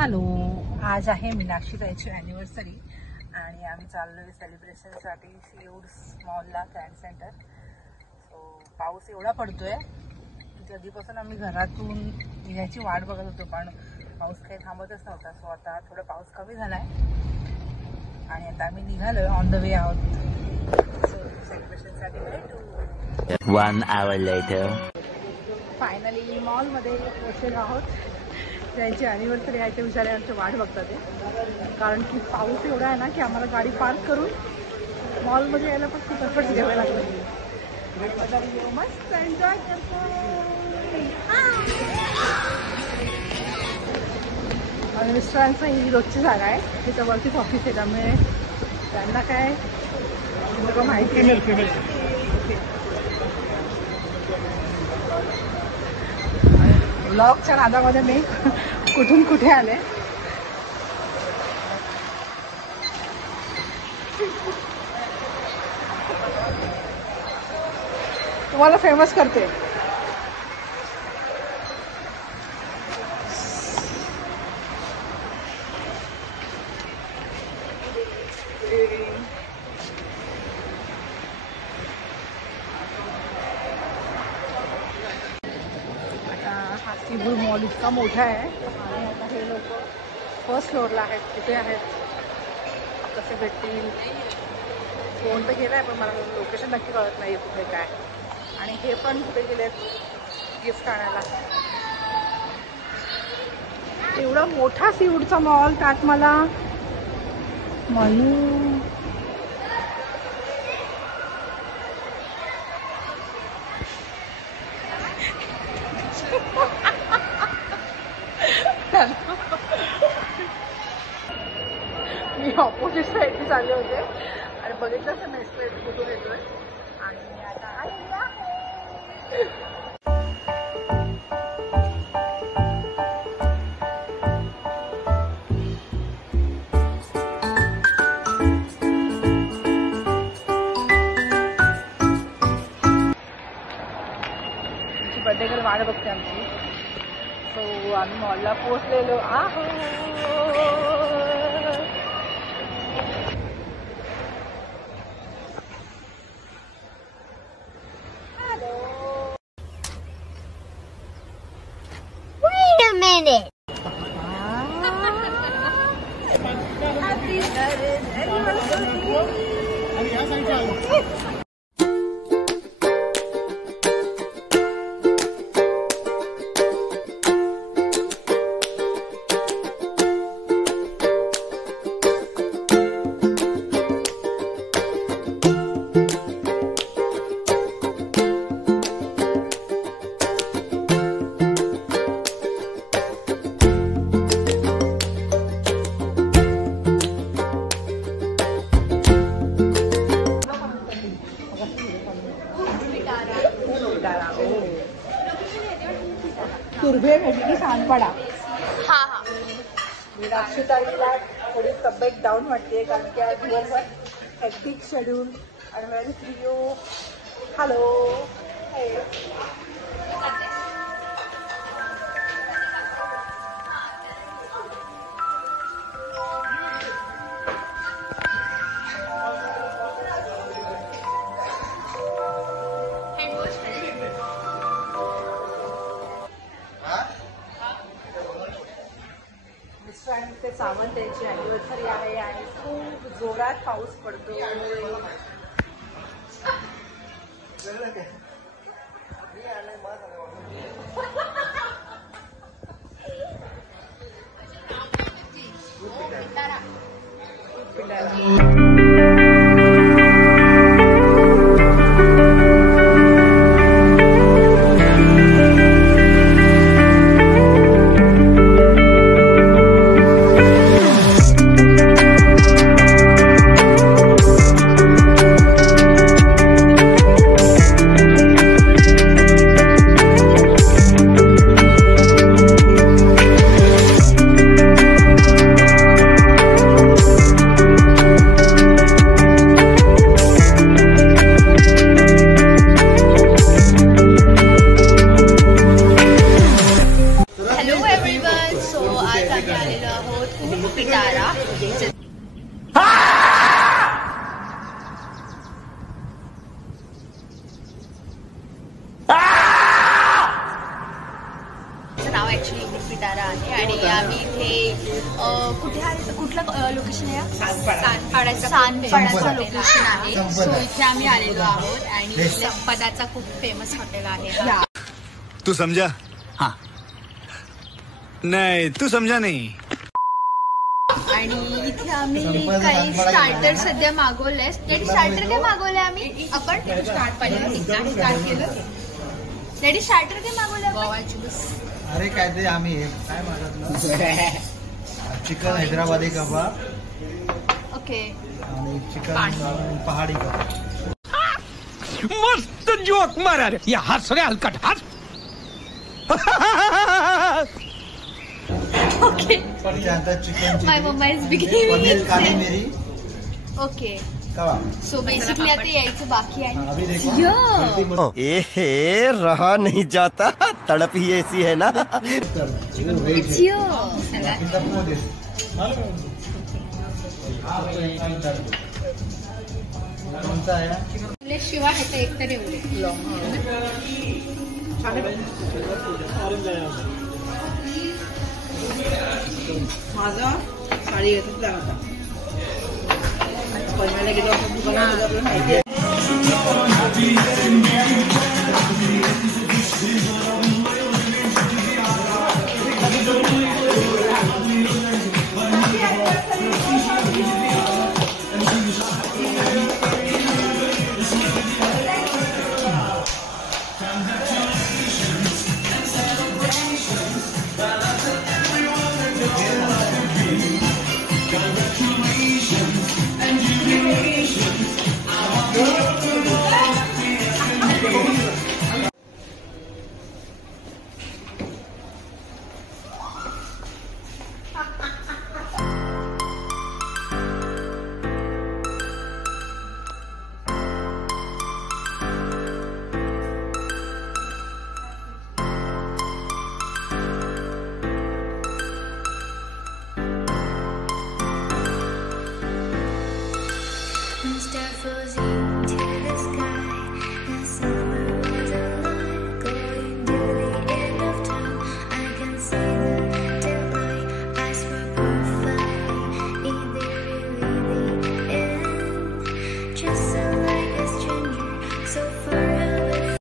Hello, आज आहे Meenakshi ताईची anniversary आणि आम्ही चाललोय सेलिब्रेशनसाठी सीऊड्स मॉलला, ग्रँड सेंटर. सो पाऊस एवढा पडतोय की कधीपासून आम्ही घरातून निघायची वाट बघत होतो, पण पाऊस काही थांबतच नव्हता. सो आता थोडा पाऊस कमी झालाय आणि आता आम्ही निघालोय, ऑन द वे आहोत. सो सेलिब्रेशनसाठी भेटू. 1 hour later. फायनली मॉलमध्ये पोहोचलेलो आहोत. त्यांची ॲनिव्हर्सरी याच्या विचारे आमची वाट बघतात ते, कारण की पाऊस एवढा आहे ना की आम्हाला गाडी पार्क करून मॉलमध्ये यायला पण खूप एफर्ट्स घ्यावे लागले. मस्त एन्जॉय करतो. आणि मिस्टरांचं ही रोजची जागा आहे, तिथं वरतीच ऑफिस आहे, त्यामुळे त्यांना काय सगळं माहिती नाही. ब्लॉगच्या नादामध्ये मी कुठून कुठे आले. तुम्हाला फेमस करते. सीबूड मॉल इतका मोठा आहे आणि आता हे लोक फर्स्ट फ्लोअरला आहेत. कुठे आहेत, कसे भेटतील, फोन तर केला आहे पण मला लोकेशन नक्की कळत नाही कुठे काय. आणि हे पण कुठे गेलेत गिफ्ट आणायला. एवढा मोठा सीवूडचा मॉल, त्यात मला मी ऑपोजिट साईडने चालले होते आणि बघितलं असं नेक्स्ट कुठून येतोय आणि आता बर्थडे गर्ल वाट बघते आमची. सो आम्ही मॉलला पोहोचलेलो आहोत. Wait a minute. तुर्भे भेटली सांगपडा. हा हा. मीनाक्षी ताईला थोडी तब्येत डाऊन वाटते कारण की आज दिवसभर हेक्टिक शेड्यूल आणि व्हेरी फ्री यू. हॅलो. ते सावंत यांची ॲनिव्हर्सरी आहे आणि खूप जोरात पाऊस पडतो. आलेलो आहोत पिटारा. नाव ऍक्च्युली पिटारा आहे आणि आम्ही इथे कुठे आहे, कुठलं लोकेशन आहे? सानपाड्याचं लोकेशन आहे. सो इथे आम्ही आलेलो आहोत आणि संपदाचा खूप फेमस हॉटेल आहे. तू समझा? हाँ. नहीं तू समझा नहीं. आणि इथे आम्ही काही स्टार्टर सध्या मागवले. स्टार्टर काय मागवले आम्ही? आपण स्टार्ट केलं. लेडी स्टार्टर काय मागवले? अरे काय ते आम्ही काय मागवलं? चिकन हैदराबादी कबाब. ओके. आणि चिकन पहाडी कबाब. मस्त जोक मारा रे. या हस रे हलकट हस. ओके. त्यानंतर chicken my mamma is beginning paneer काली मिरी. ओके. कबाब. सो बेसिकली आता यायचं बाकी आहे. अभी देखो. ए रहा नहीं जाता, तड़प ही ऐसी है ना. कोणता आहे? शिवाय ह्याचं एक तर एवढे माझा साडी येतच होता. बनवायला गेलो आपण दुकानात.